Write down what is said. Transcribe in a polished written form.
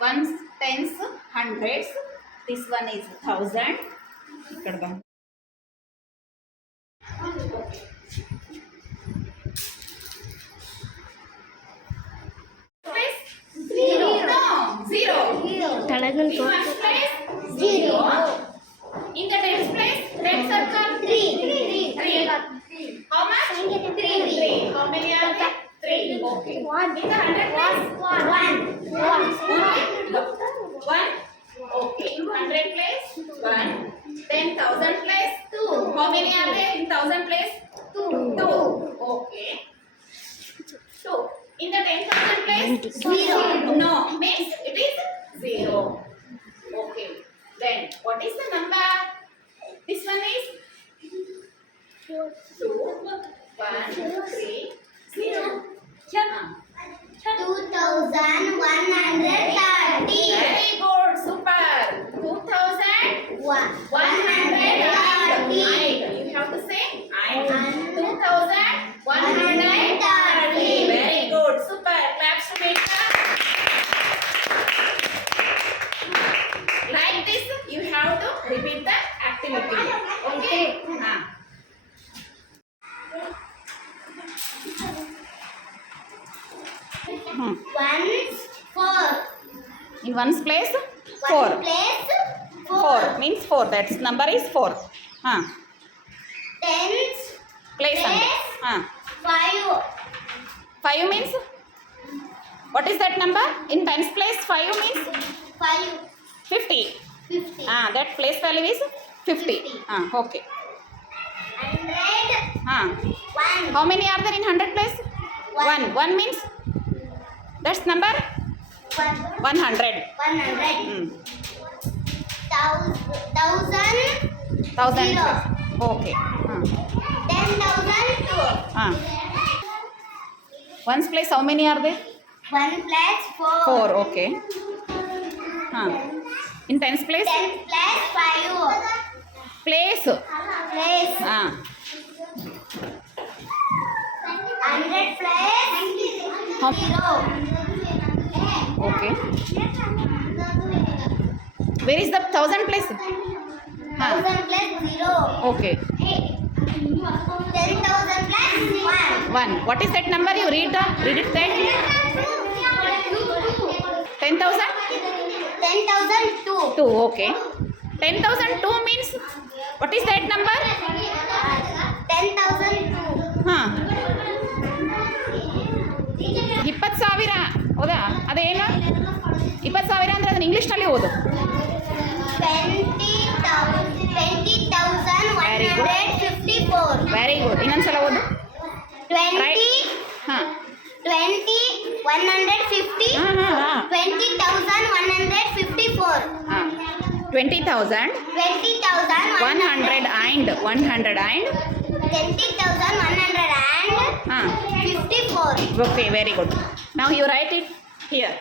ones, tens, hundreds. This one is 1000. Zero. No, zero. In ones place, zero. In the tens place, red circle, three. How much? Three. How many are there? Three. Okay. In the hundred place, one. Okay. In 100 place, 1. 10,000 place, 2. How many are there in 1,000 place? 2. Okay. 2. In the 10,000 place, 0. No, means it is 0. Okay. Then what is the number? This one is 2, 1, 3, 0. 2,130. Very good, super. 2,130. You have to say 2,130. Very good, super. Claps to Meta. Like this, you have to repeat the activity. Okay? Ones, 4. In ones place, 4. Place, 4 means 4. That number is 4. Tens, Place and 5. 5 means what is that number? In tens place 5 means 5, 50. 50. That place value is 50. Okay. 100, 1. How many are there in 100 place? 1. 1 means that's number 100. 100. 1,000, 1000 0. place. Okay. 10,000, 2. Ones place how many are there? 1 plus 4. 4. Okay. In tens place? 10 plus 5. Place. Place. 100 plus How- 0. Okay. Where is the 1000 place? 1,000 plus 0. Okay. 10,000 plus 1. 1. What is that number? You read it that. 10,000? 10,002. 2. Okay. 10,002 means what is that number? 10,002. 20,000 ಹೌದಾ? ಅದೇನು 20,000 ಅಂದರೆ ಅದನ್ನು ಇಂಗ್ಲೀಷ್ನಲ್ಲಿ ಓದು. 20,154. Very good. ಇನ್ನೊಂದ್ಸಲ ಓದು. 20, 150. 20,154. 20,000 100 and 20,154. okay, very good. Now you write it here.